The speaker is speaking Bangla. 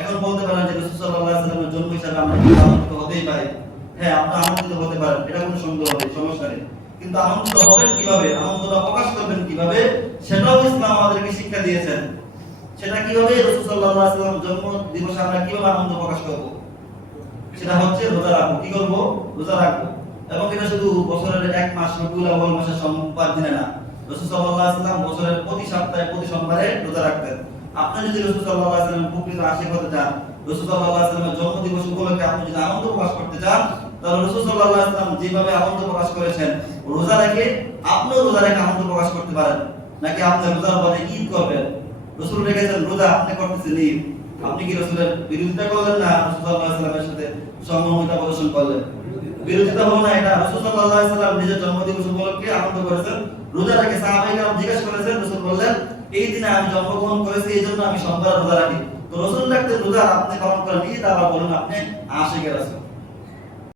এখন বলতে পারেন যে রাসূল সাল্লাল্লাহু আলাইহি ওয়াসাল্লামের জন্ম হিসাবে আমরা আনন্দিত হতেই পারি? হ্যাঁ আপনি আনন্দিত হতে পারেন, এটা কোনো সন্দেহ নেই, সমস্যা নেই। কিন্তু আনন্দিত হবেন কীভাবে? আনন্দটা প্রকাশ করবেন কীভাবে? সেটাও ইসলাম আমাদেরকে শিক্ষা দিয়েছেন। সেটা কীভাবে রাসূল সাল্লাল্লাহু আলাইহি ওয়াসাল্লাম জন্ম দিবসে আমরা কীভাবে আনন্দ প্রকাশ করব? সেটা হচ্ছে রোজা রাখব। কি করব? রোজা রাখব। এবং এটা শুধু বছরের এক মাস, রবিউল আউয়াল মাসের সোমবার দিনে না। রাসূল সাল্লাল্লাহু আলাইহি ওয়াসাল্লাম বছরের প্রতি সপ্তাহে, প্রতি সোমবারে রোজা রাখতেন। আপনি যদি রাসূল সাল্লাল্লাহু আলাইহি ওয়াসাল্লামের প্রকৃত আশিক হতে চান রাসূল সাল্লাল্লাহু আলাইহি ওয়াসাল্লামের জন্মদিবস উপলক্ষে আপনি যদি আনন্দ প্রকাশ করতে চান তাহলে রাসূল সাল্লাল্লাহু আলাইহি ওয়াসাল্লাম যেভাবে আনন্দ প্রকাশ করেছেন, রোজা রেখে আপনিও রোজা রেখে আনন্দ প্রকাশ করতে পারেন। নাকি আপনি রোজার পরে ঈদ করবেন? রাসূল রেখেছেন, রোজা আপনি করতেছেন ঈদ। আপনি কি রাসূলের বিরোধিতা করলেন না রাসূল সাল্লাল্লাহু আলাইহি ওয়াসাল্লামের সাথে সহমর্মিতা প্রদর্শন করলেন? বিরোধিতা হলো না এটা। রাসূল ওয়াসাল্লাম নিজের জন্মদিবস উপলক্ষে আনন্দ করেছেন, রোজা রেখে সাহাবায়ে কেরাম জিজ্ঞেস করেছেন, রাসূল বললেন এই দিনে আমি জন্মগ্রহণ করেছি, এই জন্য আমি সন্ধ্যার রোজা রাখি। তো রসুন রাখতে রোজা আপনি গ্রহণ করেন, এই দাবা বলুন আপনি, আশিকের রাসূল।